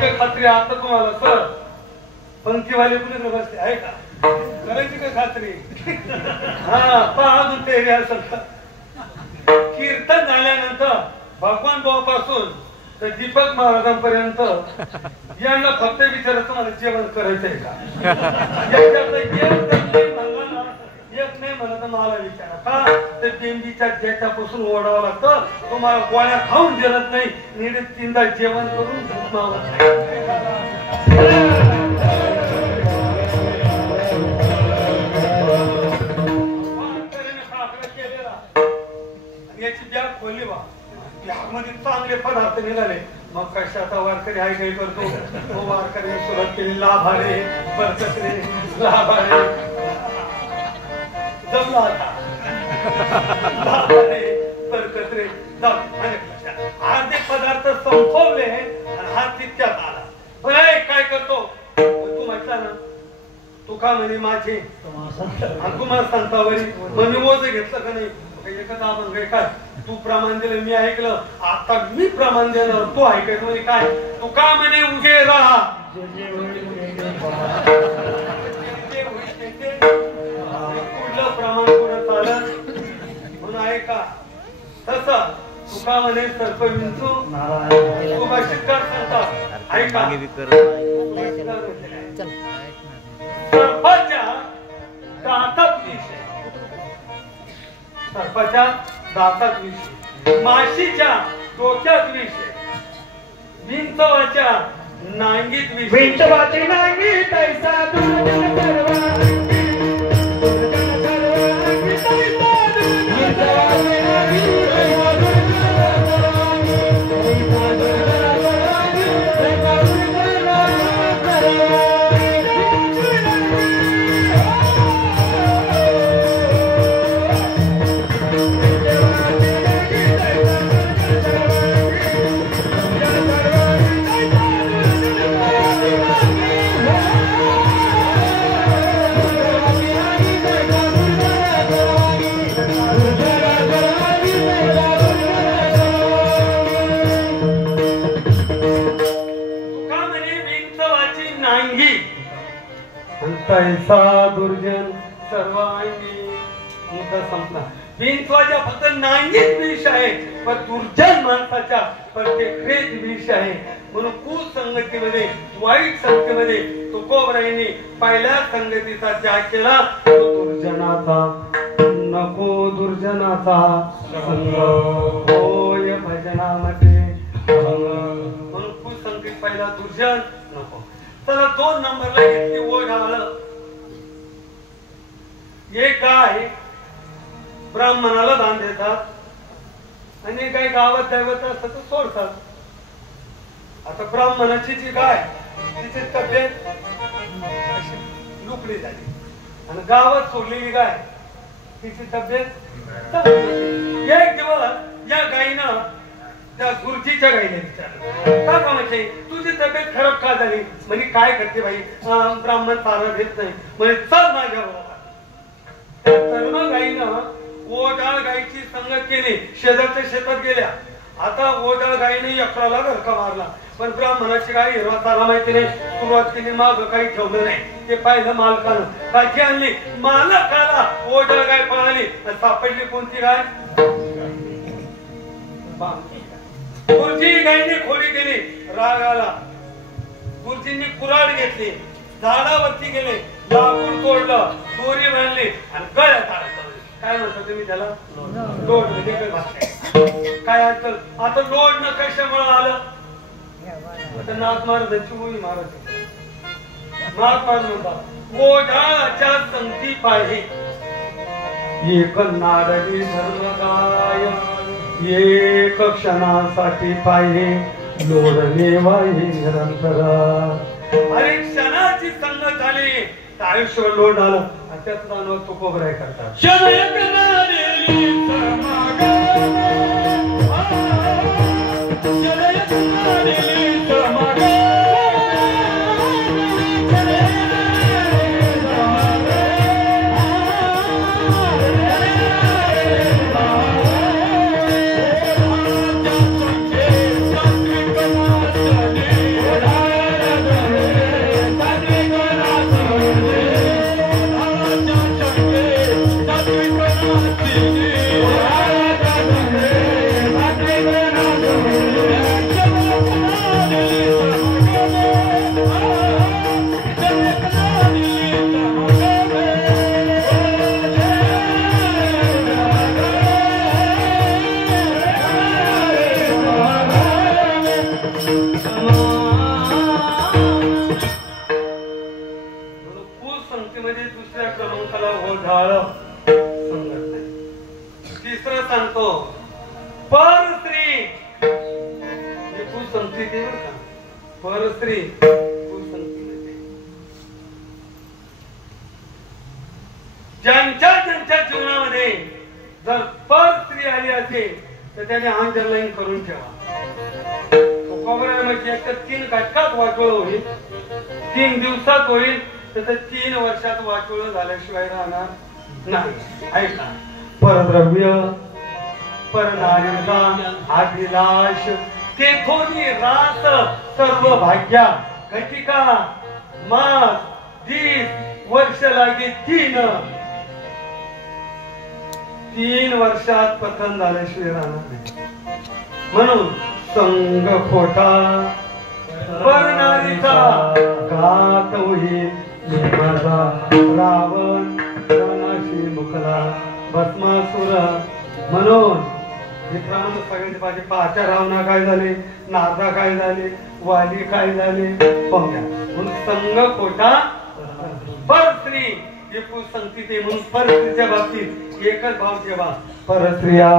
का खात्री आता तुम्हाला सर पंक्तीवाले कुणी बसते आहे का करायची का खात्री हा पहा अजून ते असेल कीर्तन झाल्यानंतर भगवान भाऊपासून तर दीपक महाराजांपर्यंत यांना फक्त विचारत तुम्हाला जेवण करायचंय का एक नाही म्हणत मला विचारा का ते बेंबीच्या ज्याच्यापासून ओढावं लागतं तुम्हाला गोळ्या खाऊन देत नाही नीट तीनदा जेवण करून भूक मावत याची बॅग खोलली बा मध्ये चांगले पदार्थ निघाले मग कशाचा वारकरी हाय काही करतो तो वारकरी सुरुवात केली लाभारे बरकतरे लाभारे जमला आता लाभारे बरकतरे अर्धे पदार्थ संपवले आणि हा तितक्यात आला पण काय करतो तू म्हटला ना तू का म्हणे माझे तुम्हाला संतावरी म्हणे ओझ घेतलं का नाही एकच आपण काय तू प्रमाण दिलं मी ऐकलं आता मी प्रमाण देणार तू ऐकायचं म्हणजे काय तू का म्हणे उगे राहा कुठलं प्रमाण कुठं चालत म्हणून ऐका तस तू का म्हणे सर्प विंचू तू भाषिककार सांगता ऐका सर्पाच्या दातात विष सर्पाच्या दातात विष माशीच्या डोक्यात विष विंचवाच्या नांगीत विष विंचवाची नांगीत ऐसा दुर्जन सर्व ऐसा दुर्जन सर्वांगी मुद्दा संपला विंचवाच्या फक्त नांगीत विष आहे पण दुर्जन माणसाच्या प्रत्येक विष आहे म्हणून कुसंगतीमध्ये वाईट संगतीमध्ये तुकोबरायांनी पहिल्या संगतीचा त्याग केला तो दुर्जनाचा नको दुर्जनाचा संग होय भजनामध्ये म्हणून कुसंगतीत पहिला दुर्जन नको चला 2 नंबरला घेतली ओढ आलं एक गाय ब्राह्मणाला दान देतात आणि गाय गावात दैवत असतं तर सोडतात आता ब्राह्मणाची जी गाय तिची तब्येत लुकडी झाली आणि गावात सोडलेली गाय तिची तब्येत एक दिवस या गायीनं त्या गुरुजीच्या गायीने विचारलं का कामाचे तुझी तब्येत खराब का झाली म्हणजे काय करते भाई ब्राह्मण चारा घेत नाही म्हणजे चल माझ्या त्या सर्व गायीनं ओढाळ गायीची संगत केली शेजारच्या शेतात गेल्या आता ओढाळ गायीने 11ला घरका मारला पण ब्राह्मणाची गाय हिरवा चारा माहिती नाही सुरुवात केली माग काही ठेवलं नाही ते पाहिलं मालकानं काठी आणली मालकाला ओढाळ गाय पळाली सापडली कोणती गाय गुरुजी गायीने खोडी केली राग आला गुरुजींनी कुऱ्हाड घेतली झाडावरती गेले लाकूड तोडलं दोरी बांधली आणि गळ्यात अडकवली काय म्हणता तुम्ही त्याला लोड म्हणजे काय अडकल आता लोड न कशामुळे आलं आता नाथ महाराजांची उई महाराज नाथ महाराज म्हणतात ओढाच्या संगती पाहिजे एक नारळी धर्मगाय एक क्षणासाठी पाहिजे लोडणे वाही निरंतर अरे क्षणाची संगत झाली तर आयुष्य लोड आलं आणि त्यात अनुभव तुकोबराय करतात Oh, संगतीमध्ये दुसऱ्या क्रमांकाला ओढाळ संगत नाही. तिसरं सांगतो परस्त्री. हे कुसंगती ते बरं का. परस्त्री कुसंगती म्हणजे ज्यांच्या जीवनामध्ये जर परस्त्री आली असेल तर त्याने अंडरलाईन करून ठेवा. म्हणजे 3 घटकात वाटोळ होईल, 3 दिवसात होईल, तर 3 वर्षात वाटोळ झाल्याशिवाय राहणार नाही. ऐका, परद्रव्य, परनारीचा अभिलाष, तेथोनी रास सर्व भाग्या, घटिका मास दीस वर्ष लागे 3 वर्षात पतन झाल्याशिवाय राहणार नाही. म्हणून संग खोटा परनारीचा घात होईल माझा रावण रावणाशी मुकला भस्मासुर. म्हणून मित्रांनो सगळ्यांचे माझे पाहत्या रावणा काय झाले, नारदा काय झाले, वाली काय झाले पाहूया. म्हणून संग खोटा परस्त्री हे कुसंगती ते. म्हणून परस्त्रीच्या बाबतीत एकच भाव ठेवा, परस्त्रिया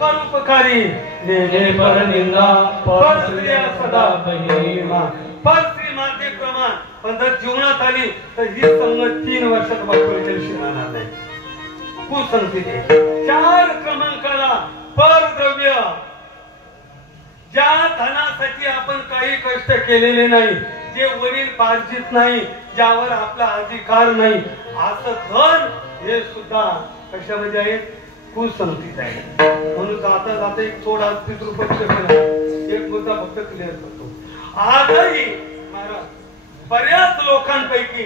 परोपकारी नेने पर निंदा परस्त्रिया सदा बहिमा. परस्त्री माते प्रमाण पण जर जीवनात आली तर ही संगत 3 वर्षात वाटोळीच्या शिरणार नाही. कुसंगती 4 क्रमांकाला परद्रव्य. ज्या धनासाठी आपण काही कष्ट केलेले नाही, जे वरील पार्जित नाही, ज्यावर आपला अधिकार नाही, असं धन हे सुद्धा कशामध्ये आहे, कुसंगतीत आहे. म्हणून जाता जाता एक थोडा पितृपक्ष एक मुद्दा फक्त क्लिअर करतो. आजही महाराज बऱ्याच लोकांपैकी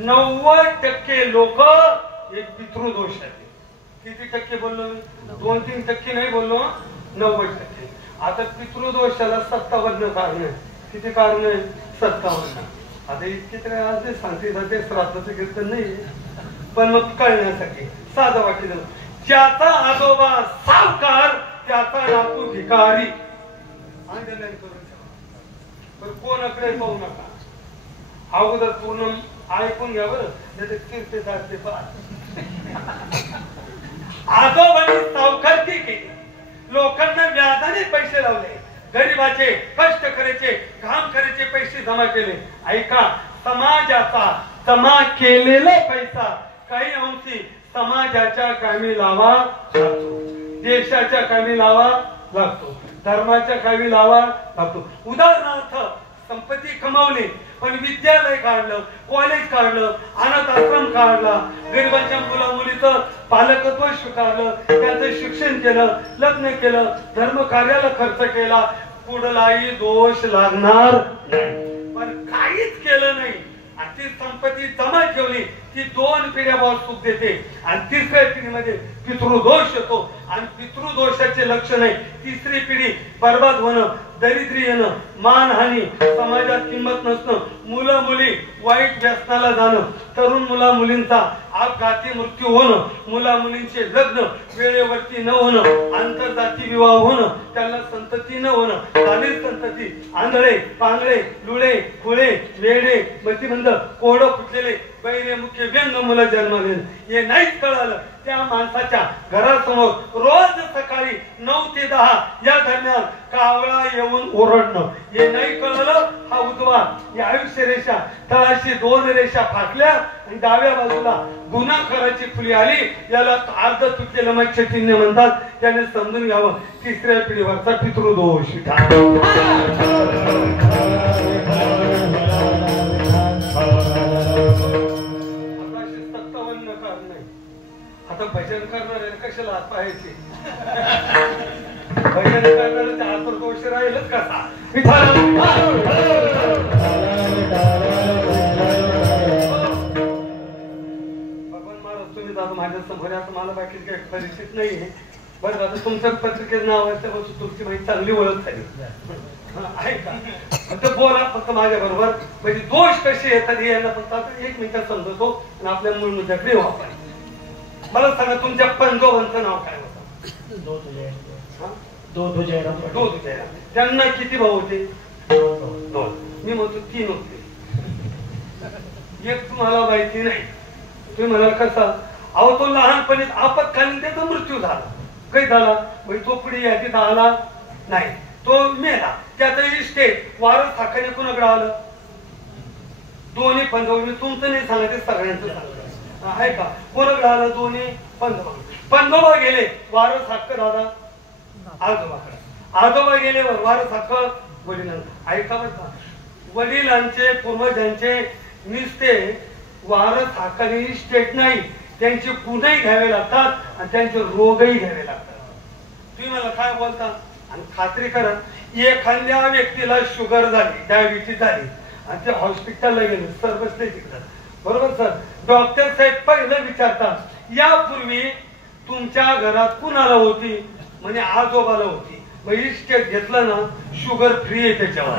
90% लोक एक पितृदोष आहे. किती टक्के बोललो मी? 2-3 टक्के नाही बोललो, 90%. आता पितृदोषाला 57 कारण आहे. किती कारण आहे? 57. आता इतके तर आज सांगते जाते श्राद्धाचं कीर्तन नाही, पण मग कळण्यासाठी साधं वाक्य देऊ. ज्याचा आजोबा सावकार त्याचा नातू भिकारी. अंडरलाईन करून ठेवा. कोणाकडे पाहू नका, अगोदर पूर्ण ऐकून घ्या बरं, त्याचे कीर्ती साधते पहा. आजोबांनी सावकारकी केली, लोकांना व्याजाने पैसे लावले, गरीबाचे कष्ट करायचे काम करायचे पैसे जमा केले. ऐका, समाजाचा जमा केलेला पैसा काही अंशी समाजाच्या कामी लावा लागतो, देशाच्या कामी लावा लागतो, धर्माच्या कामी लावा लागतो. उदाहरणार्थ संपत्ती कमावली पण विद्यालय काढलं, कॉलेज काढलं, अनाथ आश्रम काढला, गरिबांच्या मुला मुलीचं पालकत्व स्वीकारलं, त्यांचं शिक्षण केलं, लग्न केलं, धर्म कार्याला खर्च केला, कुठलाही दोष लागणार नाही. पण काहीच केलं नाही आणि ती संपत्ती जमा ठेवली, ती 2 पिढ्या बहुत सुख देते आणि 3ऱ्या पिढीमध्ये पितृदोष येतो आणि पितृदोषाचे लक्षण आहे 3री पिढी बर्बाद होणं, दरिद्री येणं, मानहानी, समाजात किंमत नसणं, मुलं मुली वाईट व्यसनाला जाणं, तरुण मुला मुलींचा अपघाती मृत्यू होणं, मुला मुलींचे लग्न वेळेवरती न होणं, आंतरजाती विवाह होणं, त्यांना संतती न होणं, चालीस संतती, आंधळे पांगळे लुळे खुळे वेडे मतिमंद कोरडं फुटलेले बैरे मुख्य व्यंग मुलं जन्मले. हे नाहीच कळालं त्या माणसाच्या घरासमोर रोज सकाळी 9 ते 10 या दरम्यान कावळा येऊन ओरडणं, हे नाही कळलं. हा उजवा या आयुष्य रेषा तळाशी 2 रेषा फाटल्या आणि डाव्या बाजूला गुन्हा करायची फुली आली, याला अर्ध तुटलेलं मत्स्य चिन्ह म्हणतात. त्याने समजून घ्यावं 3ऱ्या पिढीवरचा पितृदोष. आता भजन करणारे कशाला हात पाहायचे? भजन करणारे हात दोष राहीलच कसा? माझ्या समोर आता मला बाकी काही परिचित नाहीये. बरं आता तुमचं पत्रिकेचं नाव असल्यापासून तुमची माहिती चांगली ओळख झाली आहे का? फक्त बोला फक्त माझ्या बरोबर, म्हणजे दोष कसे येतात हे यांना फक्त आता 1 मिनिटात समजतो आणि आपल्या मूळ मुद्द्याकडे येऊ आपण. मला सांगा तुमच्या पंजोबांचं नाव काय होतं? दोधू जयराम. त्यांना किती भाऊ होते? 2. मी म्हणतो 3 होते. एक तुम्हाला माहिती नाही. तुम्ही म्हणाल कसा? अहो तो लहानपणीच आपत्कालीन त्याचा मृत्यू झाला. काही झाला म्हणजे तो पुढे यादीत आला नाही, तो मेला. त्याचा इस्टेट वारस हक्काने कुणाकडे आलं? दोन्ही पंजोबा. मी तुमचं नाही सांगते, सगळ्यांचं सांगतो आहे का? कोणाकडे आलं? दोन्ही पंजोबा गेले, वारस हक्क दादा आजोबाकडे. आजोबा गेल्यावर वारस हक्क वडिलांना. ऐका बरं का, वडिलांचे पूर्वजांचे निस्ते वारस हक्काने इस्टेट नाही, त्यांचे गुन्हेही घ्यावे लागतात आणि त्यांचे रोगही घ्यावे लागतात. तुम्ही मला काय बोलता? आणि खात्री करा, एखाद्या व्यक्तीला शुगर झाली, डायबिटीस झाली आणि ते हॉस्पिटलला गेले, सर बसले तिकडं, बरोबर सर, डॉक्टर साहेब पहिलं विचारतात यापूर्वी तुमच्या घरात कुणाला होती? म्हणजे आजोबाला होती. मग इस्टेट घेतलं ना, शुगर फ्री आहे त्याच्यावर.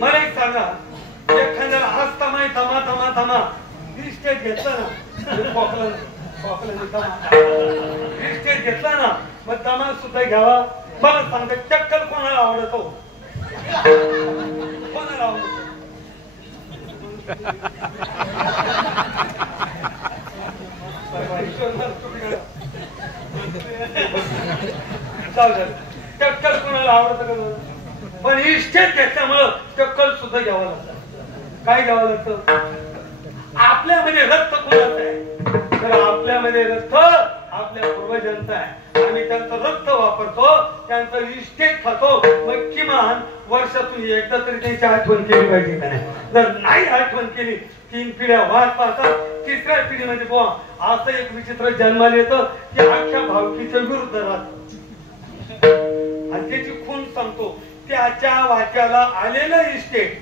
मला एक सांगा, एखाद्याला आज तमा तमा तमा तमा इस्टेट घेतलं ना, इस्टेट घेतला ना, मग तमा सुद्धा घ्यावा. मला सांगा चक्कल कोणाला आवडत? हो कोणाला आवडत? टक्कल कोणाला आवडत का? पण इस्टेट घेतल्यामुळं टक्कल सुद्धा घ्यावं लागतं. काय घ्यावं लागतं? आपल्यामध्ये रक्त कोणाचं आहे? तर आपल्यामध्ये रक्त आपल्या पूर्वजांचं आहे. आम्ही त्यांचं रक्त वापरतो, त्यांचं इस्टेट खातो. मग किमान वर्षातून एकदा तरी त्यांची आठवण केली पाहिजे का नाही? जर नाही आठवण केली, 3 पिढ्या वाट पाहतात, 3ऱ्या पिढीमध्ये बुवा असं एक विचित्र जन्माला येतं की अख्ख्या भावकीच्या विरुद्ध राहत. आणि त्याची खून सांगतो, त्याच्या वाट्याला आलेलं इस्टेट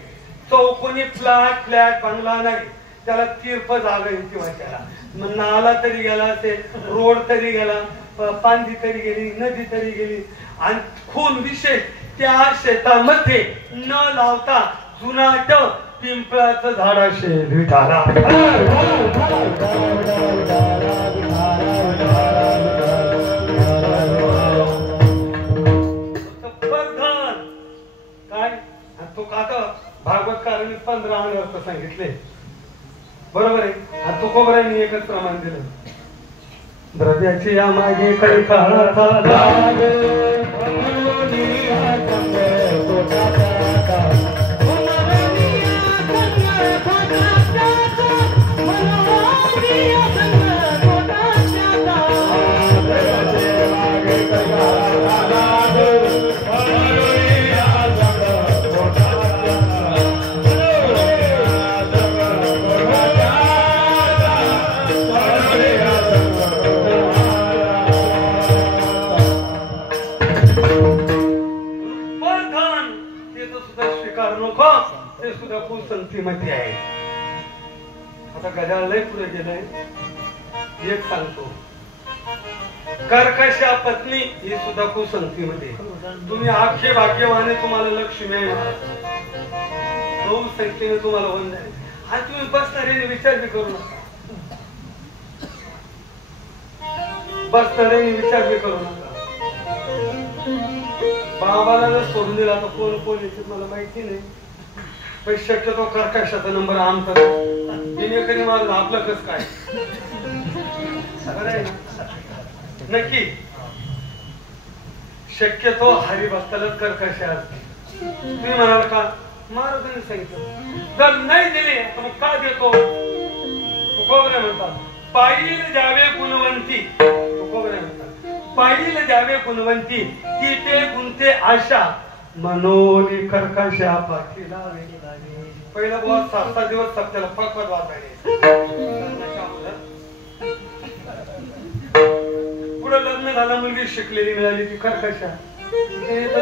चौकोनी फ्लॅट बांगला नाही, त्याला तीर्फ जागा येते वाट्याला. मग नाला तरी गेला असेल, रोड तरी गेला, पांदी तरी गेली, नदी तरी गेली, आणि खून विशेष त्या शेतामध्ये न लावता जुनाट पिंपळाचं झाड असेल विठाला. काय तो काका भागवतकारांनी 15 अर्थ सांगितले, बरोबर आहे. आणि तुकोबरांनी एकच प्रमाण दिलं, द्रव्याची या मागे काही काळाचा लाग, संगतीमध्ये आहे. आता गजाला लय पुढे गेलंय. एक सांगतो, कर्कशा पत्नी ही सुद्धा कुसंगतीमध्ये. तुम्ही आखे भाग्यवाने, तुम्हाला लक्ष्मी आहे, संख्येने तुम्हाला होऊन जाईल. आणि तुम्ही बसणाऱ्याने विचार बी करू नका, बसणाऱ्याने विचार बी करू नका. बाबाला जर सोडून दिला तर कोण कोण याच्यात मला माहिती नाही, पण शक्यतो कर्कशाचा नंबर आमचा कधी माझं आपलं कस काय नक्की. शक्यतो हरी भक्तालाच कर्कशा असते. तुम्ही म्हणाल का? महाराजांनी सांगितलं जर नाही दिले तर मग का देतो? तुकोबरे म्हणतात, पायील द्यावे गुणवंती. तुकोबरे म्हणतात, पायील द्यावे गुणवंती, ती ते गुंते आशा, मनोनी कर्कशा पाठीला वेगळी. पहिला बुवा 7 दिवस सप्त्याला फकफक वाचायचे. पुढे लग्न झालं, मुलगी शिकलेली मिळाली, ती कर्कशा.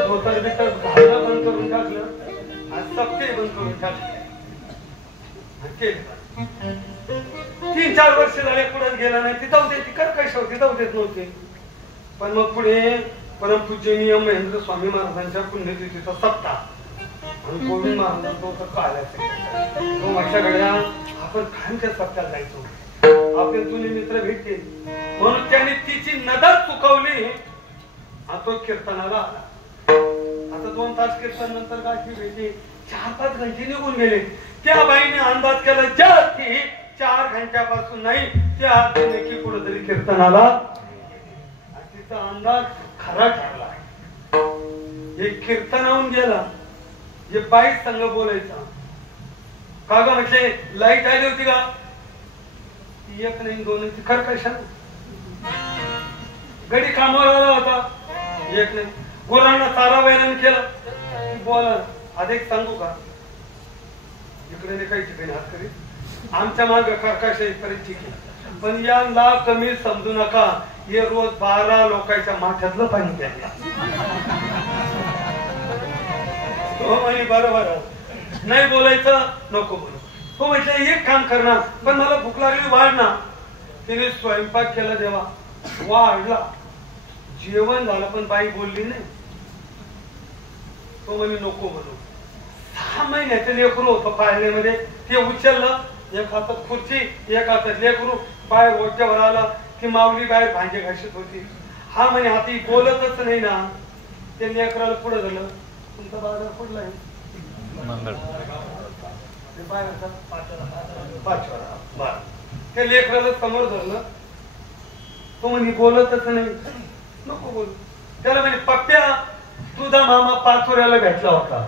धोतर बितर घालणं बंद करून टाकलं आणि सप्ते बंद करून टाकले. 3-4 वर्ष झाले पुढे गेला नाही. ती जाऊ दे, ती कर काय शेवटी जाऊ देत नव्हते. पण मग पुढे परमपूजनीय महेंद्र स्वामी महाराजांच्या पुण्यतिथीचा सप्ताह आणि गोविंद महाराजांचा काढायचा तो माझ्याकडे आपण खानच्या सप्त्याला जायचो. आपले जुने मित्र भेटते म्हणून त्याने तिची नजर चुकवली आणि तो कीर्तनाला आला. आता 2 तास कीर्तन नंतर गाठी भेटली. 4-5 घंटे निघून गेले. त्या बाईने अंदाज केला ज्या अर्थी 4 घंट्यापासून नाही त्या अर्थी नक्की कुठेतरी कीर्तनाला. तिचा अंदाज खरा ठरला. एक कीर्तनाहून गेला. जे बाई संग बोलायचा का ग म्हटले लाईट आली होती का? 1 नाही 2 नाही. खर कशा गडी कामावर आला होता. 1 नाही. गुरांना चारा वैरण केला. बोला अधिक सांगू का? इकडे नाही काही ठिकाणी हात करीत आमच्या माग कर्कश इथपर्यंत ठीक आहे. पण यांना कमी समजू नका. हे रोज 12 लोकांच्या माथ्यातलं पाणी प्यायला. तो म्हणे बरोबर नाही बोलायचं नको बोलू. तो म्हटलं एक काम करणार पण मला भूक लागली वाढ ना. तिने स्वयंपाक केला देवा वाढला. जेवण झालं पण बाई बोलली नाही. तो म्हणे नको बोलू. 6 महिन्याचं लेकरू होतं पाळण्यामध्ये. ते उचललं. एक हातात खुर्ची एक हातात लेकरू. बाहेर ओट्यावर आला की माऊली बाहेर भांडे घासत होती. हा म्हणे हाती बोलतच नाही ना. ते लेकराला पुढे झालं. तुमचा बाळा कुठला आहे? ते लेकराला समोर धरलं. तो म्हणे बोलतच नाही नको बोल. त्याला म्हणे पप्प्या तुझा मामा पाचोऱ्याला भेटला होता.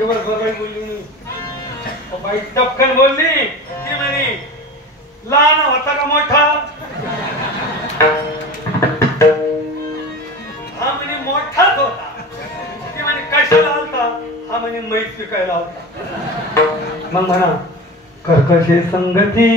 बोलली नाही. बाई टपकन बोलली. ती म्हणे लहान होता का मोठा? हा म्हणे मोठाच होता. ती म्हणे कशाला आलता? हा म्हणे मैस पिकायला होता. मग म्हणा कर्कशी संगती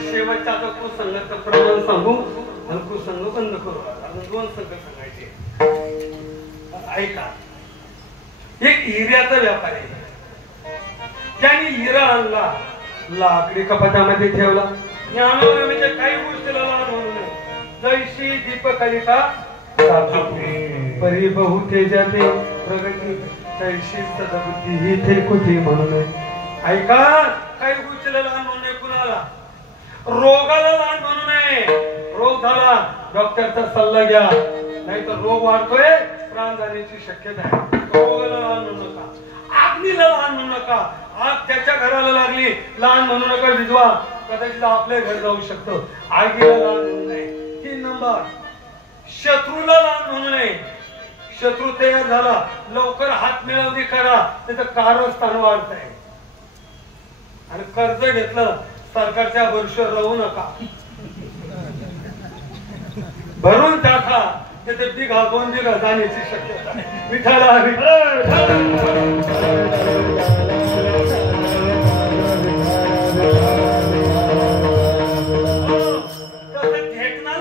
शेवटचा आता कुसंगत प्रमाण सांगू आणि कुसंग बंद करू. अजून 2 संघ सांगायचे. ऐका. एक हिऱ्याचा व्यापारी आहे. त्याने हिरा आणला लाकडी कपाटामध्ये ठेवला. ज्ञानावर म्हणजे काही गोष्टीला लहान म्हणू नये. जैशी दीपकलिका परी बहु तेजाते प्रगती तैशी सदबुद्धी ही थे कुठे म्हणू नये. ऐका. काही गोष्टीला लहान म्हणू नये. कुणाला रोगाला लहान म्हणू नये. रोग झाला डॉक्टरचा सल्ला घ्या. नाही तर रोग वाढतोय प्राण जाण्याची शक्यता आहे. रोगाला लहान म्हणू नका. आग्नीला लहान म्हणू नका. आग त्याच्या घराला लागली लहान म्हणू नका. विधवा कदाचित आपल्या घर जाऊ शकतो. आगीला लहान म्हणू नये. 3 नंबर शत्रूला लहान म्हणू नये. शत्रू तयार झाला लवकर हात मिळवणी करा. त्याचं कारस्थान वाढत आहे. आणि कर्ज घेतलं सरकारच्या भरोश्यावर राहू नका. भरून टाका. त्याचे बिघा 2 बिघा जाण्याची शक्यता आहे. विठाला ढेकणाला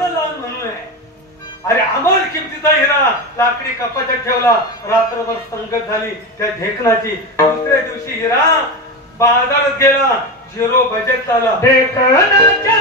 लहान म्हणू नये. अरे अमर किमतीचा हिरा लाकडी कपाटात ठेवला. रात्रभर संगत झाली त्या ढेकणाची. दुसऱ्या दिवशी हिरा बाजारात गेला. 0 बजेट झाला. ढेकणाच्या